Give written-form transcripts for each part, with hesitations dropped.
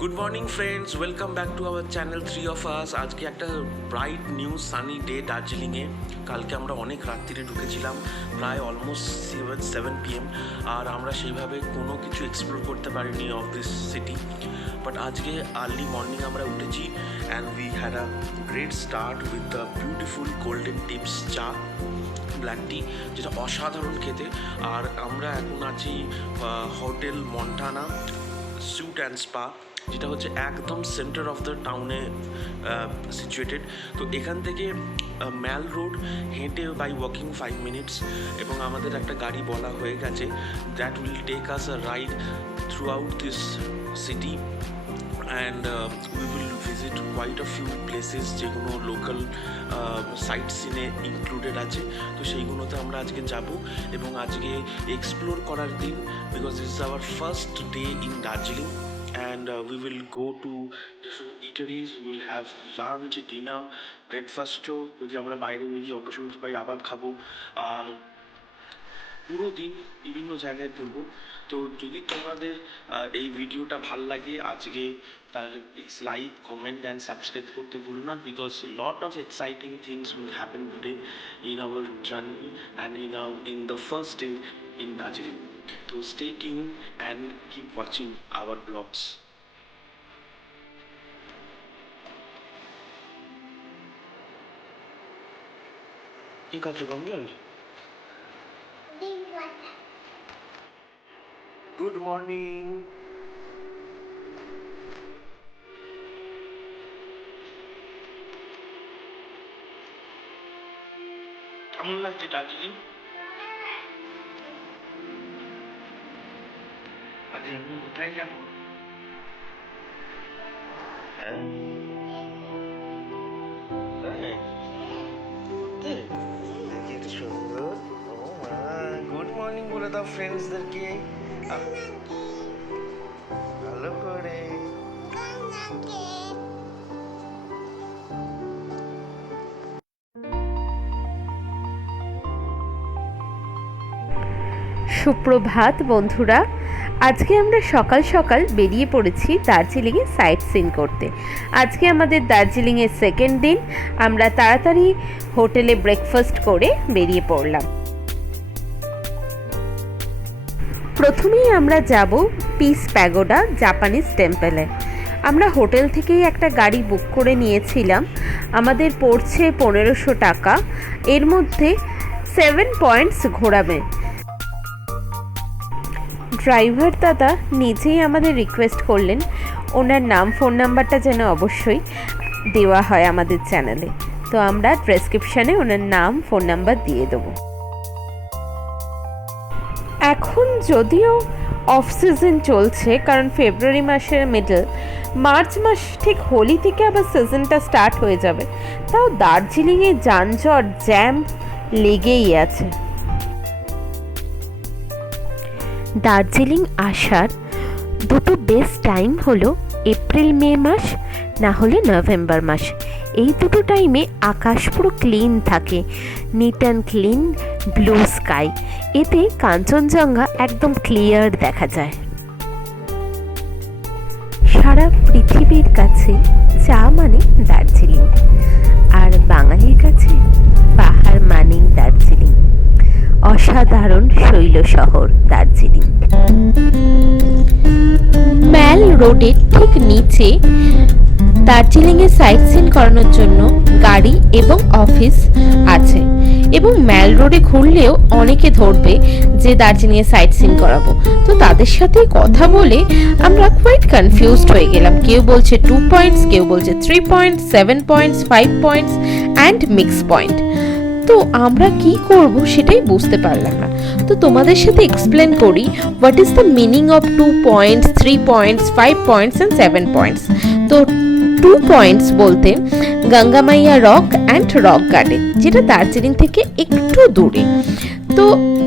Good morning friends, welcome back to our channel 3 of us. আজকে একটা bright new sunny day দার্জিলিংয়ে। কালকে আমরা অনেক রাত্রিরে ঢুকেছিলাম, প্রায় অলমোস্ট 7 PM, আর আমরা সেইভাবে কোনো কিছু এক্সপ্লোর করতে পারিনি অফ দিস সিটি। বাট আজকে আর্লি মর্নিং আমরা উঠেছি and we had a great start with the beautiful golden tips চা, ব্ল্যাক টি, যেটা অসাধারণ খেতে। আর আমরা এখন আছি hotel Montana suite and spa, যেটা হচ্ছে একদম সেন্টার অফ দ্য টাউনে সিচুয়েটেড। তো এখান থেকে ম্যাল রোড হেঁটে বাই ওয়াকিং 5 মিনিটস, এবং আমাদের একটা গাড়ি বলা হয়ে গেছে that will take us a ride through out this city and we will visit quite a few places যেগুলো লোকাল সাইট সিনে ইনক্লুডেড আছে। তো সেইগুলোতে আমরা আজকে যাব এবং আজকে এক্সপ্লোর করার দিন, because this is our first day in Darjeeling. And we will go to different eateries, we will have lunch, dinner, breakfast too, যদি আমরা বাইরে গিয়ে অপরচুনিটি পাই আবার খাবো। আর পুরো দিন বিভিন্ন জায়গায় ঘুরবো। তো যদি তোমাদের এই ভিডিওটা ভাল লাগে আজকে, তাহলে please like, comment and subscribe করতে ভুলো না, because lot of exciting things will happen today in our journey and in the first day in Darjeeling. So stay tuned and keep watching our vlogs. কি কাজ কমল? Good morning. কেমন লাগছে দার্জিলিং? আজকে আমি কোথায় যাবো? সুন্দর। গুড মর্নিং বলে দাও ফ্রেন্ডসদেরকে ভালো করে। সুপ্রভাত বন্ধুরা, আজকে আমরা সকাল সকাল বেরিয়ে পড়েছি দার্জিলিংয়ে সাইট সিন করতে। আজকে আমাদের দার্জিলিংয়ের সেকেন্ড দিন। আমরা তাড়াতাড়ি হোটেলে ব্রেকফাস্ট করে বেরিয়ে পড়লাম। প্রথমেই আমরা যাব পিস প্যাগোডা জাপানিজ টেম্পলে। আমরা হোটেল থেকেই একটা গাড়ি বুক করে নিয়েছিলাম, আমাদের পড়ছে 1500 টাকা। এর মধ্যে 7 পয়েন্টস ঘোরাবে। ড্রাইভার দাদা নিজেই আমাদের রিকোয়েস্ট করলেন ওনার নাম ফোন নাম্বারটা যেন অবশ্যই দেওয়া হয় আমাদের চ্যানেলে। তো আমরা ডেসক্রিপশানে ওনার নাম ফোন নাম্বার দিয়ে দেবো। এখন যদিও অফ সিজন চলছে, কারণ ফেব্রুয়ারি মাসের মিডল, মার্চ মাস ঠিক হোলি থেকে আবার সিজনটা স্টার্ট হয়ে যাবে, তাও দার্জিলিংয়ে যানজট জ্যাম লেগেই আছে। দার্জিলিং আসার দুটো বেস্ট টাইম হলো এপ্রিল মে মাস, না হলে নভেম্বর মাস। এই দুটো টাইমে আকাশ পুরো ক্লিন থাকে, neat and clean, blue sky. এতে কাঞ্চনজঙ্ঘা একদম ক্লিয়ার দেখা যায়। সারা পৃথিবীর কাছে চা মানে দার্জিলিং, আর বাঙালির কাছে পাহাড় মানেই দার্জিলিং। অসাধারণ শৈল শহর দার্জিলিং। ম্যাল রোডের ঠিক নিচে দার্জিলিংয়ে সাইট সিন করানোর জন্য গাড়ি এবং অফিস আছে, এবং ম্যাল রোডে ঘুরলেও অনেকে ধরবে যে দার্জিলিংয়ে সাইট সিন করাবো। তো তাদের সাথে কথা বলে আমরা কোয়াইট কনফিউজড হয়ে গেলাম। কেউ বলছে 2 পয়েন্টস, কেউ বলছে 3 points, 7 points, 5 points and mix point. তো আমরা কি করব সেটাই বুঝতে পারলাম না। তো তোমাদের সাথে এক্সপ্লেন করি what is the meaning of 2 points, 3 points, 5 points and 7 points. তো 2 পয়েন্টস বলতে Gangamaiya rock and rock garden, যেটা দার্জিলিং থেকে একটু দূরে। তো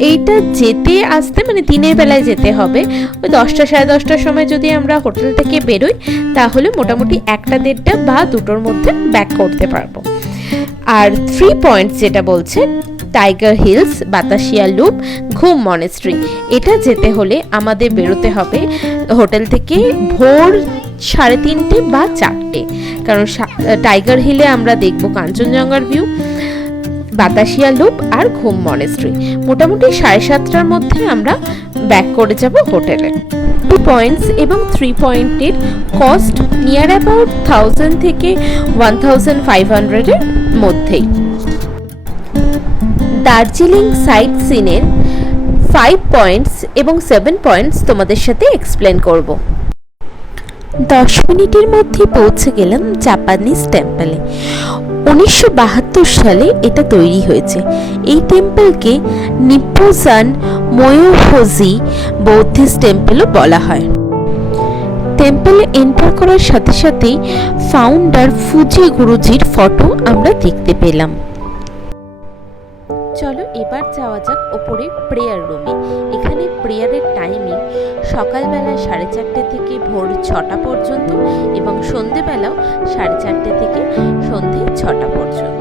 এইটা যেতে আসতে মানে দিনের বেলায় যেতে হবে। ওই 10টা সাড়ে 10টার সময় যদি আমরা হোটেল থেকে বেরোই, তাহলে মোটামুটি 1টা 1:30 বা 2টোর মধ্যে ব্যাক করতে পারবো। আর 3 পয়েন্টস যেটা বলছে টাইগার হিলস, বাতাসিয়া লুপ, ঘুম মনেস্ট্রি, এটা যেতে হলে আমাদের বেরোতে হবে হোটেল থেকে ভোর 3:30 বা 4টে, কারণ টাইগার হিলে আমরা দেখব কাঞ্চনজঙ্ঘার ভিউ, বাতাসিয়া লুপ আর ঘুম মনেস্ট্রি। মোটামুটি 7:30টার মধ্যে আমরা ব্যাক করে যাব হোটেলে। 2 পয়েন্টস এবং 3 পয়েন্টের কস্ট নিয়ার অ্যাবাউট 1000 থেকে 1500 এর মধ্যেই। দার্জিলিং সাইট সিনের 5 পয়েন্টস এবং 7 পয়েন্টস তোমাদের সাথে এক্সপ্লেন করব। 10 মিনিটের মধ্যে পৌঁছে গেলাম জাপানিজ টেম্পলে। 1972 সালে এটা তৈরি হয়েছে। এই টেম্পলকে নিপ্পোজান ময়োহোজি বৌদ্ধিস্ট টেম্পলও বলা হয়। টেম্পলে এন্টার করার সাথে সাথেই ফাউন্ডার ফুজি গুরুজির ফটো আমরা দেখতে পেলাম। চলো এবার যাওয়া যাক ওপরে প্রেয়ার রুমে। এখানে প্রেয়ারের টাইমিং সকালবেলা 4:30 থেকে ভোর 6টা পর্যন্ত এবং সন্ধেবেলাও 4:30 থেকে সন্ধে 6টা পর্যন্ত।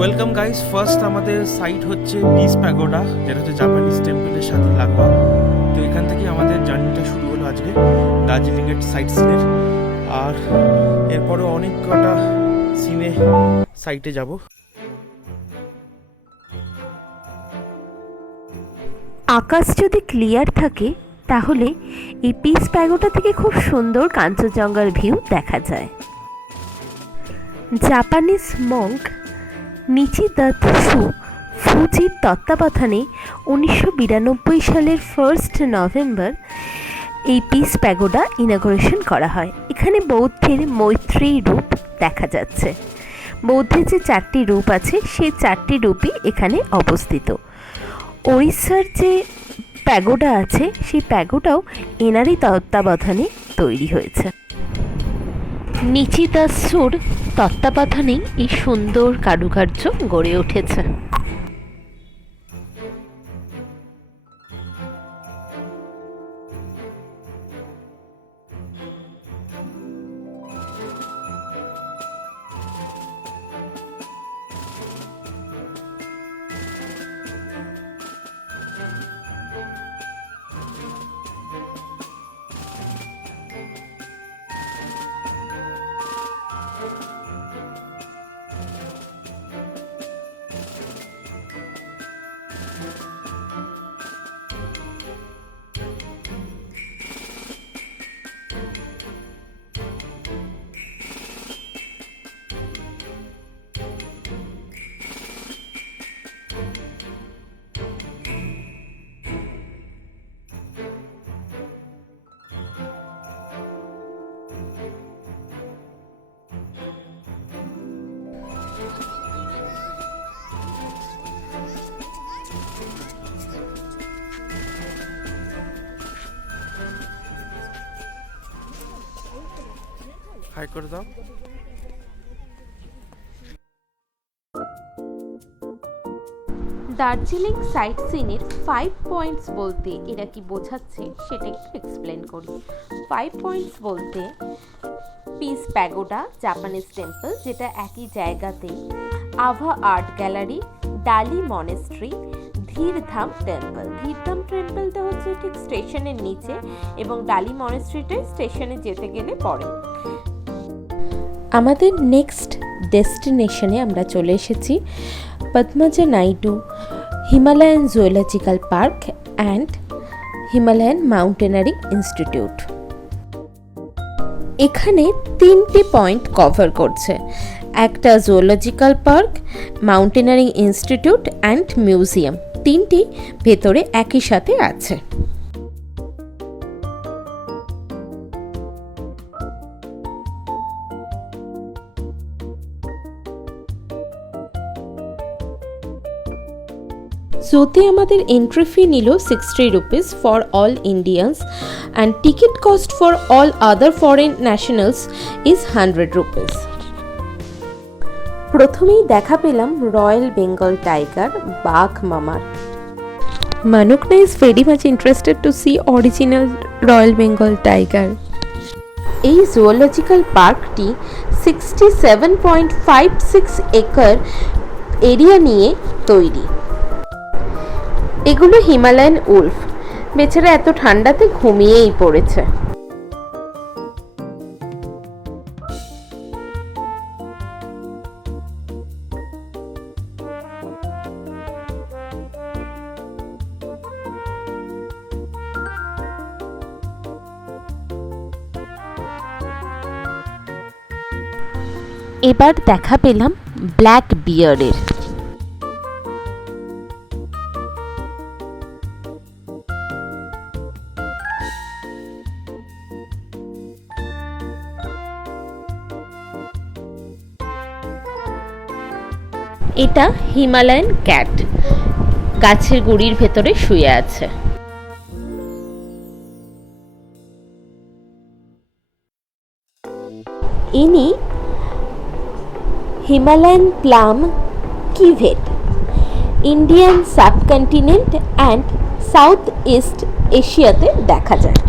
ওয়েলকাম গাইস, ফার্স্ট আমাদের সাইট হচ্ছে পিস প্যাগোডা, যেটা হচ্ছে জাপানিজ টেম্পলের সাথে লাগোয়া। তো এখান থেকে আমাদের জার্নিটা শুরু হলো আজকে দার্জিলিংয়ের সাইট সিনের। আর এরপরে অনেক কটা সিনে সাইটে যাব। আকাশ যদি ক্লিয়ার থাকে তাহলে এই পিস প্যাগোডা থেকে খুব সুন্দর কাঞ্চনজঙ্ঘার ভিউ দেখা যায়। জাপানিজ মঙ্ক নিচিদাৎসু ফুজির তত্ত্বাবধানে 1992 সালের 1 নভেম্বর এই পিস প্যাগোডা ইনগরেশন করা হয়। এখানে বৌদ্ধের মৈত্রী রূপ দেখা যাচ্ছে। বৌদ্ধের যে 4টি রূপ আছে সেই 4টি রূপই এখানে অবস্থিত। ওড়িশার যে প্যাগোডা আছে সেই প্যাগোডাও এনারই তত্ত্বাবধানে তৈরি হয়েছে। নিচিদাৎসুর তত্ত্বাবধানেই এই সুন্দর কারুকার্য গড়ে উঠেছে। হাই করে দাও। দার্জিলিং সাইট সিনের 5 পয়েন্টস বলতে এরা কি বোঝাচ্ছে সেটা একটু এক্সপ্লেন করি। 5 পয়েন্টস বলতে পিস প্যাগোডা জাপানিজ টেম্পল, যেটা একই জায়গাতেই, আভা আর্ট গ্যালারি, ডালি মনেস্ট্রি, ধীরধাম টেম্পল। ধীরধাম টেম্পলটা হচ্ছে ঠিক স্টেশনের নিচে এবং ডালি মনেস্ট্রিটা স্টেশনে যেতে গেলে পড়ে। আমাদের নেক্সট ডেস্টিনেশনে আমরা চলে এসেছি Padmaja Naidu Himalayan zoological park and Himalayan mountaineering institute. এখানে 3টি পয়েন্ট কভার করছে, একটা zoological park, mountaineering institute and museum. 3টি ভেতরে একই সাথে আছে। জোতে আমাদের এন্ট্রি ফি নিল 60 rupees for all Indians and ticket cost for all other foreign nationals is 100 rupees. প্রথমেই দেখা পেলাম রয়্যাল বেঙ্গল টাইগার বাঘ মামার। Manukna is very much interested to see original Royal Bengal tiger. এই জুওলজিক্যাল পার্কটি 67.56 একর এরিয়া নিয়ে তৈরি। এগুলো হিমালয়ান উলফ, বেচারা এত ঠান্ডাতে ঘুমিয়েই পড়েছে। এবার দেখা পেলাম ব্ল্যাক বিয়ারের। এটা হিমালয়ান ক্যাট, গাছের গুড়ির ভেতরে শুয়ে আছে। ইনি Himalayan palm civet, Indian subcontinent and south east এশিয়াতে দেখা যায়।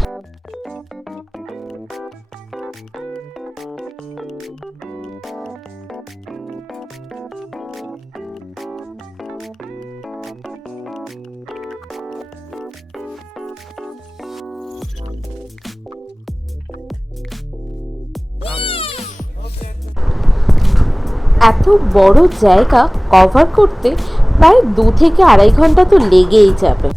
এত বড় জায়গা কভার করতে প্রায় 2 থেকে 2.5 ঘন্টা তো লেগেই যাবে।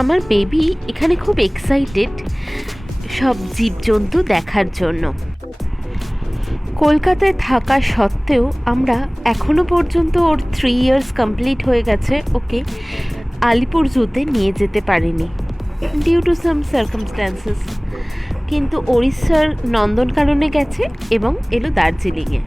আমার বেবি এখানে খুব এক্সাইটেড সব জীবজন্তু দেখার জন্য। কলকাতায় থাকা সত্ত্বেও আমরা এখনো পর্যন্ত ওর 3 ইয়ার্স কমপ্লিট হয়ে গেছে, ওকে আলিপুর জুতে নিয়ে যেতে পারিনি ডিউ টু সাম সার্কামস্ট্যান্সেস। কিন্তু ওড়িশার নন্দনকাননে গেছে এবং এলো দার্জিলিংয়ে।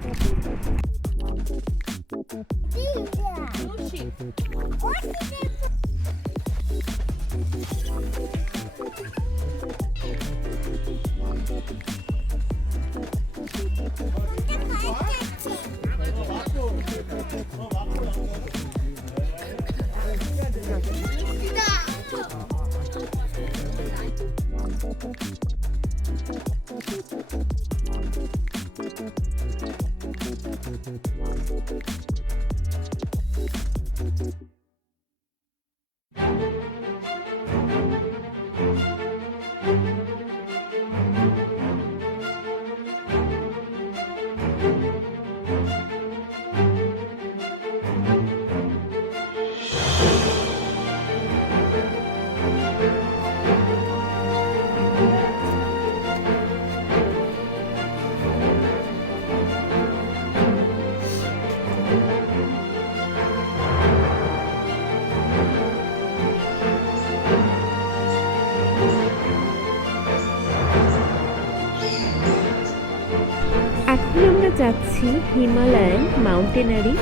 এখন আমরা যাচ্ছি হিমালয়ান মাউন্টেনারি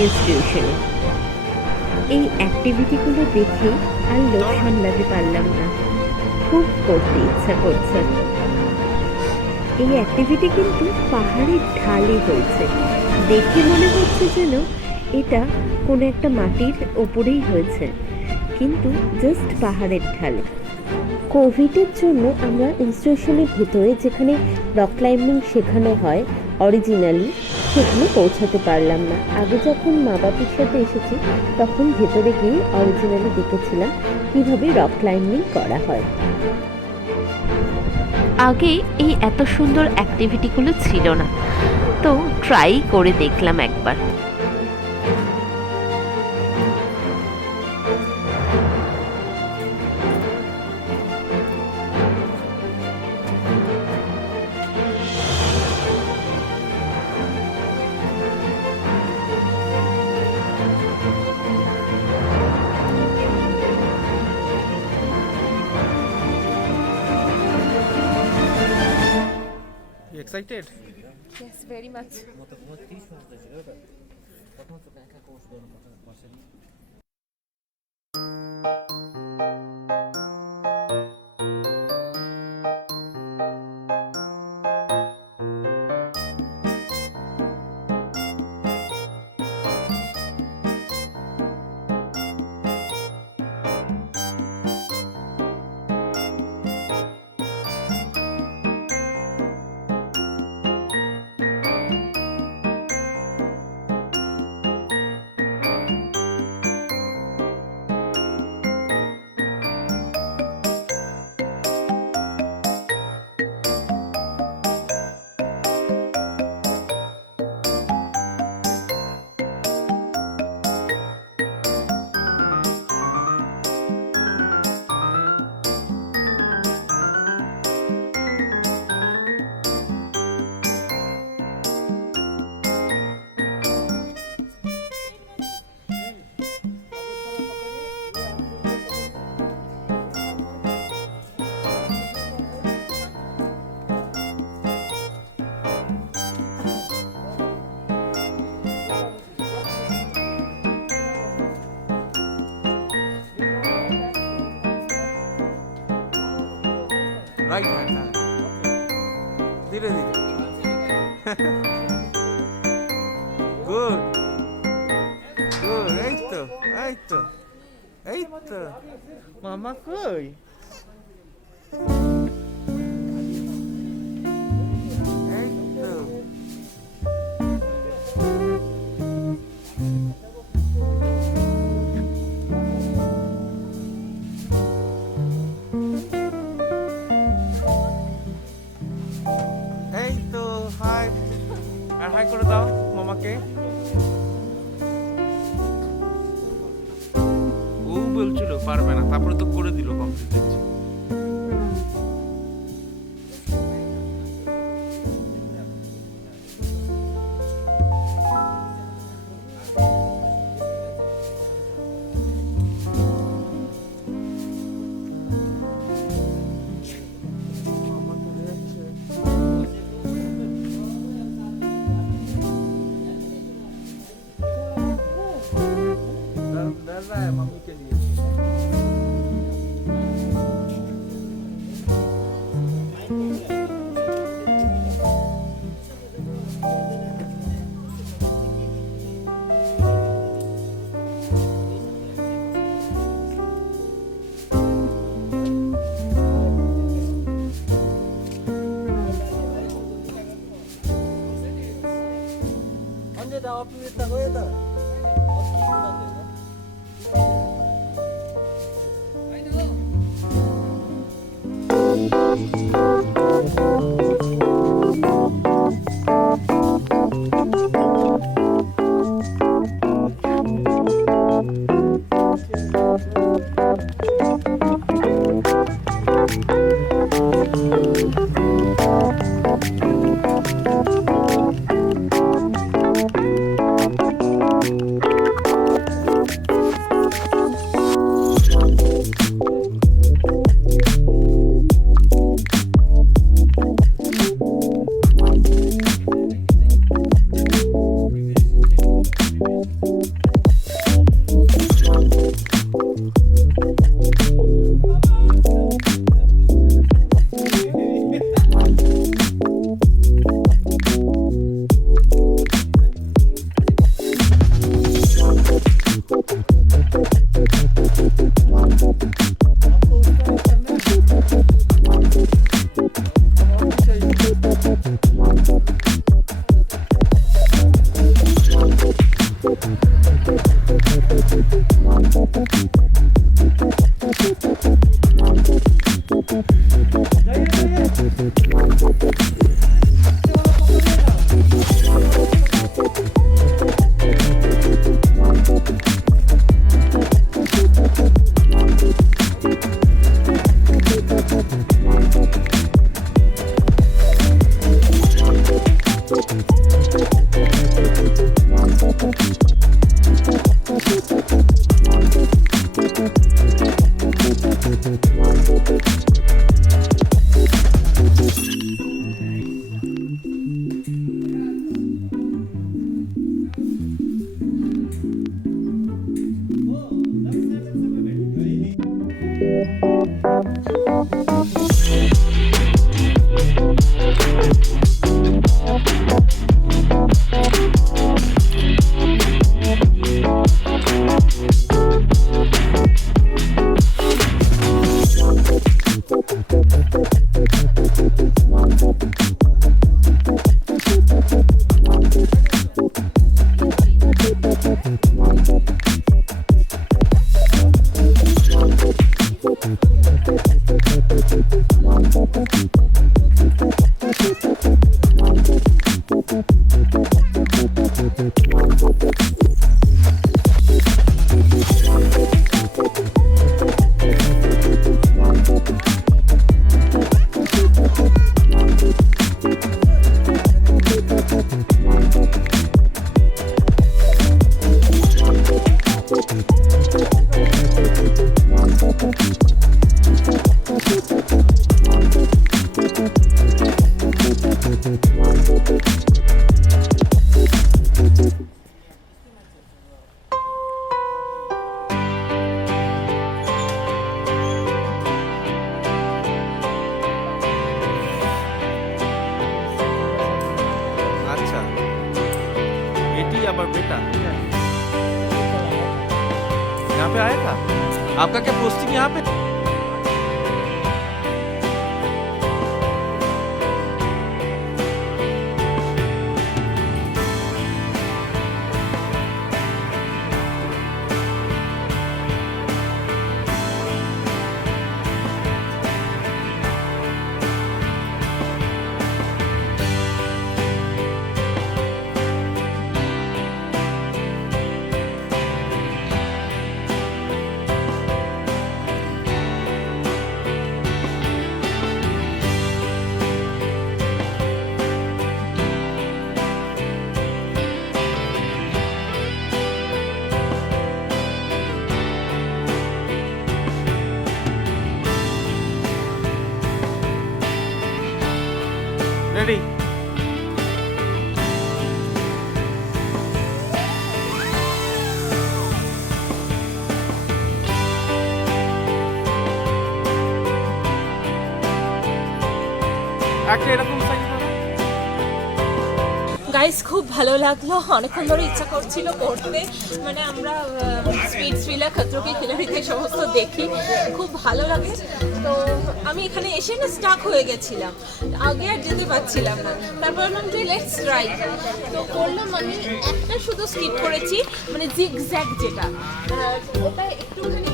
ইনস্টিটিউশনে। এই অ্যাক্টিভিটিগুলো দেখে আর লোভ সামলাতে পারলাম না, খুব করতে ইচ্ছা করছে। এই অ্যাক্টিভিটি কিন্তু পাহাড়ের ঢালে হয়েছে, দেখে মনে হচ্ছে যেন এটা কোনো একটা মাটির ওপরেই হয়েছে, কিন্তু জাস্ট পাহাড়ের ঢালে। কোভিডের জন্য আমরা ইনস্টিটিউশনের ভেতরে যেখানে রক ক্লাইম্বিং শেখানো হয় অরিজিনালি, সেখানে পৌঁছাতে পারলাম না। আগে যখন মা বাবার সাথে এসেছি তখন ভেতরে গিয়ে অরিজিনালি দেখেছিলাম কীভাবে রক ক্লাইম্বিং করা হয়। আগে এই এত সুন্দর অ্যাক্টিভিটিগুলো ছিল না, তো ট্রাই করে দেখলাম একবার। You excited? Yes, very much. Right hand. धीरे धीरे. Good. Good. এই তো. মামা কই? এই তো. এই তো, হাই। আর হাই করে দাও মামাকে। ও বলছিল পারবে না, তারপরে তো করে দিল কমপ্লিট। डर रहा है मम्मी के लिए। 언제 다 어필했다고 해도 अच्छा, बेटी या बेटा यहाँ पे आया था? आपका क्या पोस्टिंग यहाँ पे? Ready? একটা এরকম সাইজ গাইস খুব ভালো লাগলো, অনেকক্ষণ ধরে ইচ্ছা করছিল করতে, মানে আমরা স্পিড থ্রিলার খতরো কে খিলাড়িতে সমস্ত দেখি, খুব ভালো লাগে। তো আমি এখানে এসে না স্টাক হয়ে গেছিলাম, আগে আর যেতে পারছিলাম না, তারপর বললাম যে লেটস ট্রাই, তো করলাম। আমি একটা শুধু স্কিপ করেছি, মানে জিগজ্যাগ যেটা, ওটা একটুখানি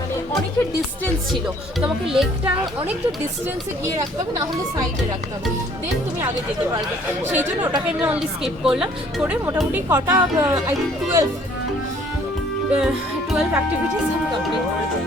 মানে অনেকের ডিস্টেন্স ছিল, তোমাকে লেগটা অনেকটা ডিস্টেন্সে গিয়ে রাখতে হবে, না হলে সাইডে রাখতে হবে, দেন তুমি আগে যেতে পারবে। সেই জন্য ওটাকে আমি অনলি স্কিপ করলাম, করে মোটামুটি কটা আই থিঙ্ক 12 অ্যাক্টিভিটিস আমি কমপ্লিট করেছি।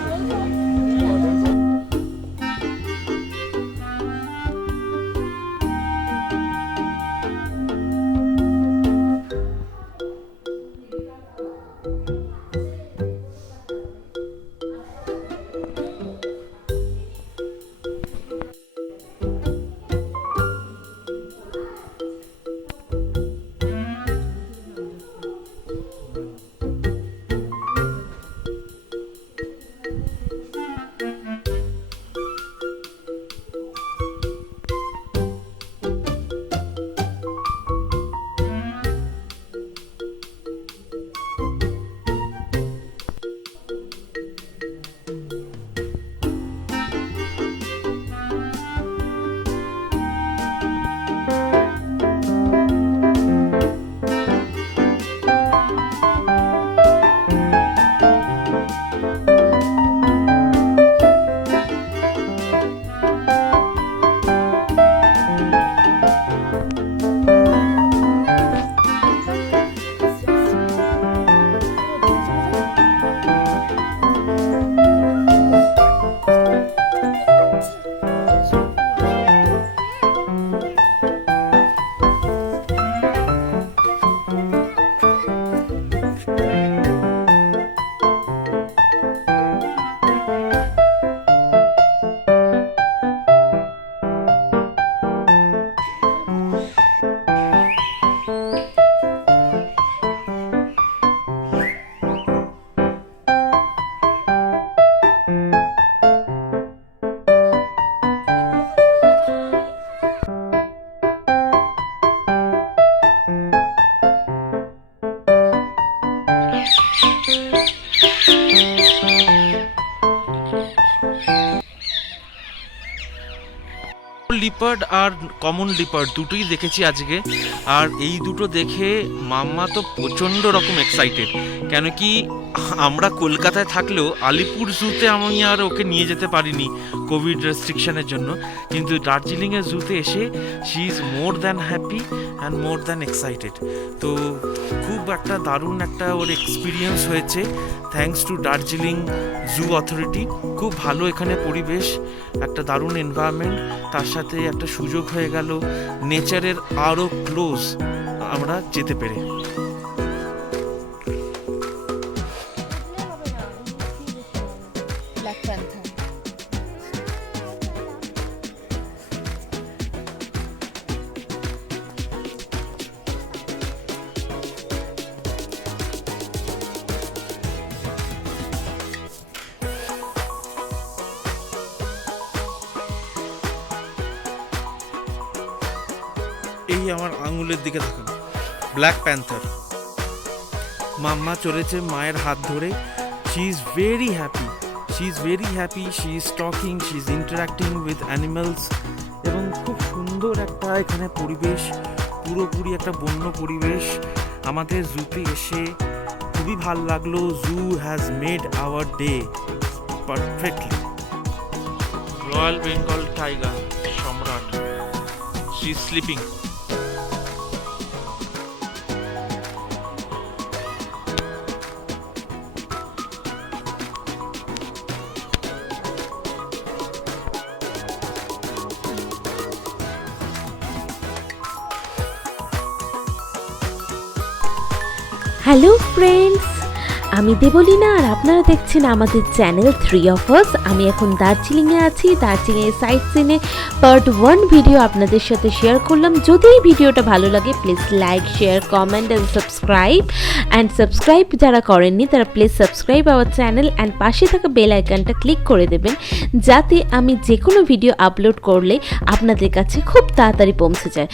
লিপার্ড আর কমন লিপার্ড দুটোই দেখেছি আজকে, আর এই দুটো দেখে মাম্মা তো প্রচণ্ড রকম এক্সাইটেড, কেন কি আমরা কলকাতায় থাকলেও আলিপুর জুতে আমি আর ওকে নিয়ে যেতে পারিনি কোভিড রেস্ট্রিকশনের জন্য, কিন্তু দার্জিলিংয়ের জুতে এসে she is more than happy and more than excited. তো খুব একটা দারুণ একটা ওর এক্সপিরিয়েন্স হয়েছে thanks to Darjeeling zoo authority. খুব ভালো এখানে পরিবেশ, একটা দারুণ এনভায়রনমেন্ট, তার সাথে একটা সুযোগ হয়ে গেল নেচারের আরও ক্লোজ আমরা যেতে পেরে। Black Panther. এই আমার আঙুলের দিকে দেখুন, ব্ল্যাক প্যান্থার। মাম্মা চলেছে মায়ের হাত ধরে। She is very happy, she is very happy, she is talking, she is interacting with animals. এবং খুব সুন্দর একটা এখানে পরিবেশ, পুরোপুরি একটা বন্য পরিবেশ। আমাদের জুতে এসে খুবই ভালো লাগলো। Zoo has made our day perfectly. Royal Bengal tiger Samrat, she is sleeping. Hello friends, আমি দেবলীনা আর আপনারা দেখছেন আমাদের চ্যানেল 3 of us। আমি এখন দার্জিলিংয়ে আছি। দার্জিলিংয়ের সাইট সিনে পার্ট 1 ভিডিও আপনাদের সাথে শেয়ার করলাম। যদি এই ভিডিওটা ভালো লাগে please like, share, comment and subscribe যারা করেননি তারা please subscribe our channel and পাশে থাকা বেল আইকনটা ক্লিক করে দেবেন, যাতে আমি যে কোনো ভিডিও আপলোড করলে আপনাদের কাছে খুব তাড়াতাড়ি পৌঁছে যায়।